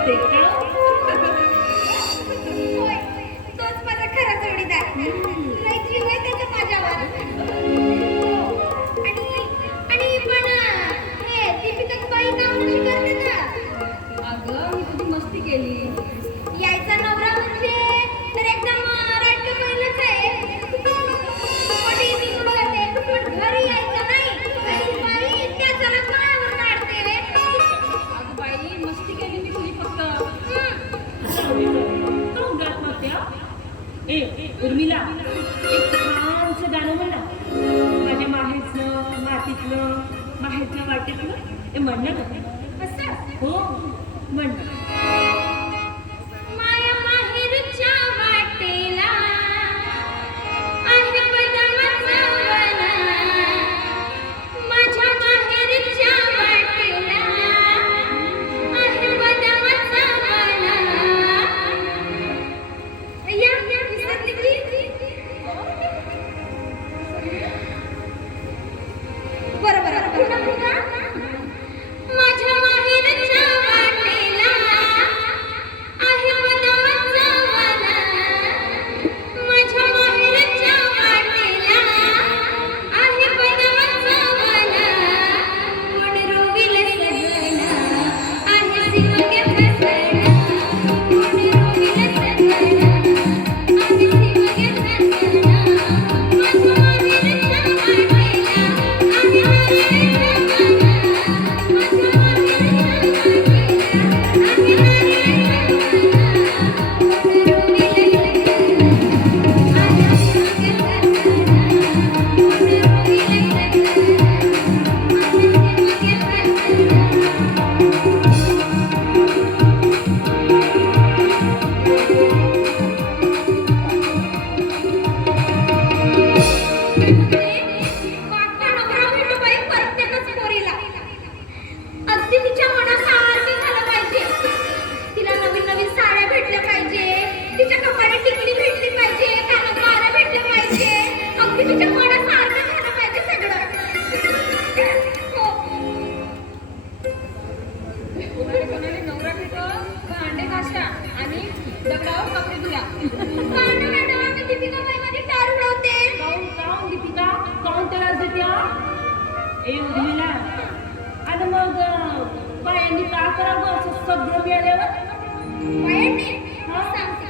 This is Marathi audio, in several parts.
बोलते का खरा जोडीदार. मैत्रीण आहे माझ्यावर. आणि- आणि पण, अगं मी तुझी मस्ती केली उर्मिला एक छानस गाणं म्हणा माझ्या माहेरचं मातीतलं माहेरच्या वाटेतलं हे म्हणणं का असं? हो म्हणणं ए उर्मिला आणि मग बायांनी का करावं असं सगळं गेल्यावर बायांनी हा सांगते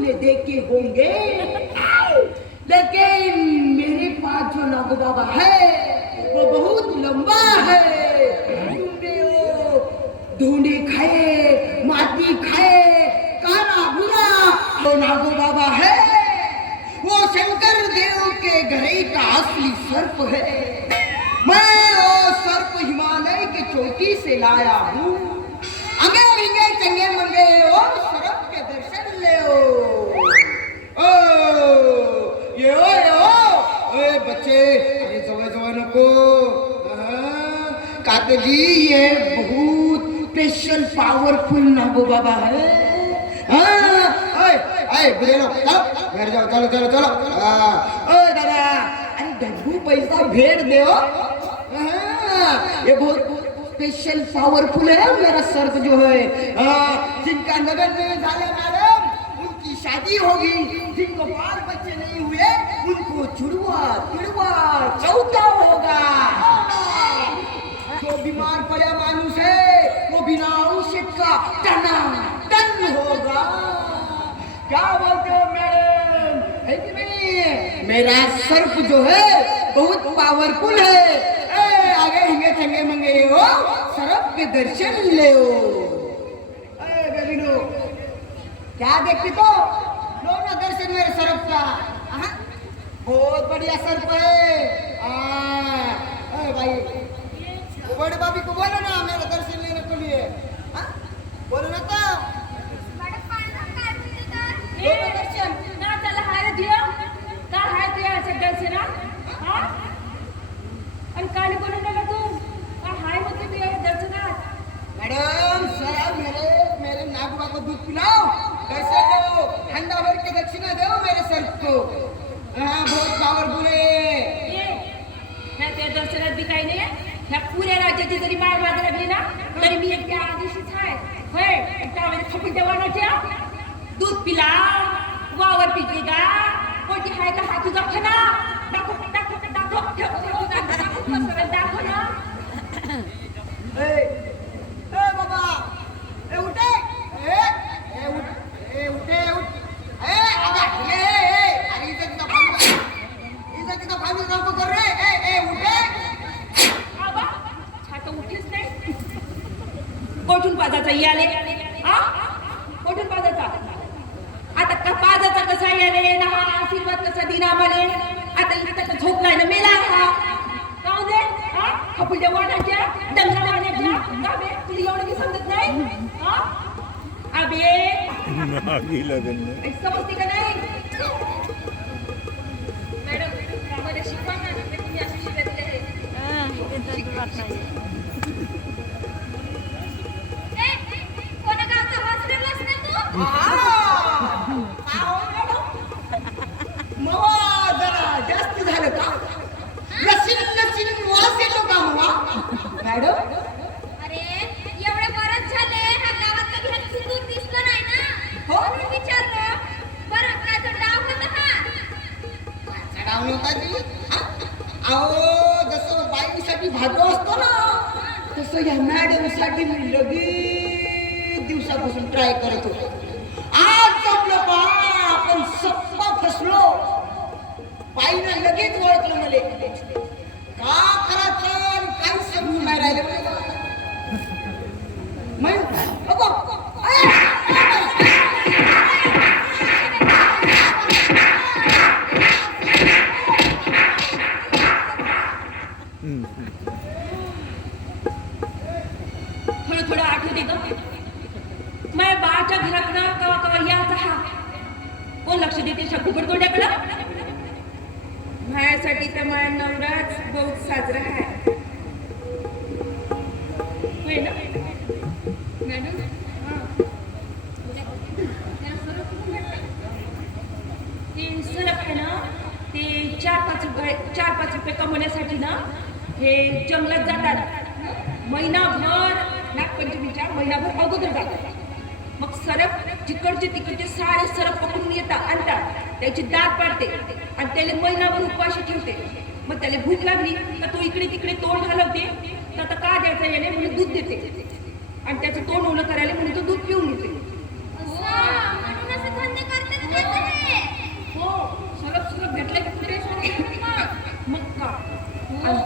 तुमने देखे होंगे। लेकिन मेरे पास जो नागो बाबा है, वो बहुत लंबा है। वो खाए, माटी खाए काना बुरा। जो नागो बाबा है, वो शंकर देव के घरे का असली सर्प है। मैं वो सर्प हिमालय की चोटी से लाया हूँ अंगे अंगे चंगे मंगे ओ सर्प के दर्शन ले ओ ओ ये ओ ये ओ ए बच्चे अरे जवळ जवळ नको हाँ, काकाजी ये बहुत स्पेशल पावरफुल नागो बाबा है। हाँ, घर जाओ चलो चलो चलो। हाँ, दादा अरे डब्बू पैसा दे हाँ, ये बहुत स्पेशल पावरफुल है मेरा सर्प जो है। हाँ, जिनका नगर में झाले मैडम उनकी शादी होगी। जिनको बाल बच्चे नहीं हुए उनको चुड़वा चुड़वा चौथा होगा। पड़ा मानुष है वो बिना औषध का टना टन होगा। क्या बोलते हो मैडम? है कि नहीं? मेरा सर्प जो है बहुत पावरफुल है। ए, आगे हिंगे चंगे मंगे हो सर्प के दर्शन ले हो। क्या देखती तो लो ना दर्शन मेरे सर्प का? बहुत बढ़िया सर्प है। हाँ, ए, भाई बड़े भाभी को बोलो ना मेरा दर्शन लेने के लिए. हाँ? बोलो ना तो. काय दर्शन. ना दियो. का दर्शन हा? आणि काल बोलून राहिला तू. हाय होते तुझ्या दर्शनात. मैडम सर मेरे मेरे नागवा को दूध पिलाओ. कैसे दो ठंडा भर के दक्षिणा दो मेरे सर को. हाँ बहुत पावरफुल है. ये दर्शनात बी काही नाही. ह्या पुऱ्या राज्याची जरी माय मागे लागली ना तरी मी एक त्या आदेशीच आहे होय त्यावेळेस खपी देवानाच्या दूध पिला वावर पिकली का कोणती हाय का हा तुझा खना दाखव दाखव दाखव ठेव, ठेव, दाखव, दाखव, पाजाचा कसा याले ना हा आशीर्वाद कसा दिना मले. आता इथं तर झोपलाय ना मेला हा काऊ दे हा? खपुल्या वाटाच्या डंगा लावण्याच्या का बे तुला एवढं की समजत नाही. हा? अबे लग्न समजते का नाही? मॅडम आम्हाला शिकवा ना ते तुम्ही अशी शिकवते ए, कोण्या गावचा हॉस्पिटलच ना तू? मवा जरा जास्त झालं का लसीन लसीन वास येतो का मवा मॅडम अरे एवढे बरंच झाले ह्या गावात कधी हा सुंदर दिसलं नाही ना हो. म्हणून विचारलं बरं काय तर डाव होता हा चढावलं होता अहो जसं बाईसाठी भातो असतो ना तसं ह्या मॅडमसाठी मी लगेच दिवसापासून ट्राय करत होतो. आज आपलं पहा आपण सप्पा फसलो. बाईनं लगेच ओळखलं मले. का करायचं काही समजून नाही राहिलं. मला. मग साजरा आहे. ते सरप ना ते चार पाच रुपये चार पाच रुपये कमवण्यासाठी ना हे जंगलात जातात. महिनाभर नागपंचमीच्या महिनाभर अगोदर जातात. मग सरप जिकडचे तिकडचे सारे सरप पकडून येतात आणतात. त्याची दात पाडते आणि त्याला महिनाभर उपाशी ठेवते. मग त्याला भूक लागली का तो इकडे तिकडे तोंड हलवते तर आता का द्यायचं याने? म्हणून दूध देते. आणि त्याचं तोंड ओलं करायला म्हणून तो दूध पिऊन त्याचं हे. सरप सरप भेटलं मग का?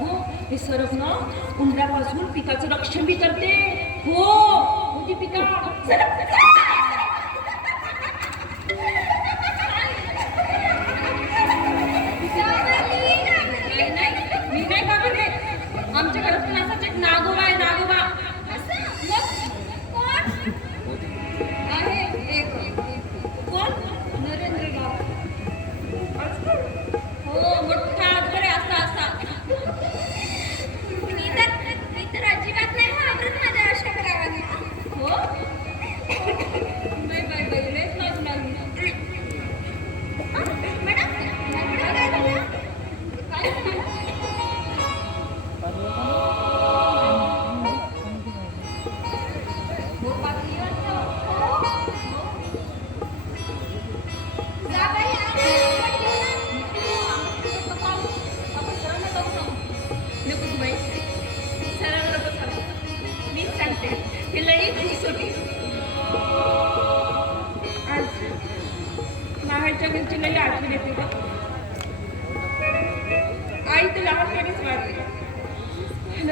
हो हे सरप ना उंदरापासून पिकाचं रक्षण बी करते. हो होती पिका. सरप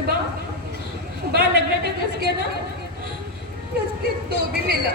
बा बा लग्नाच्या दिवस गेलं तो बी मेला.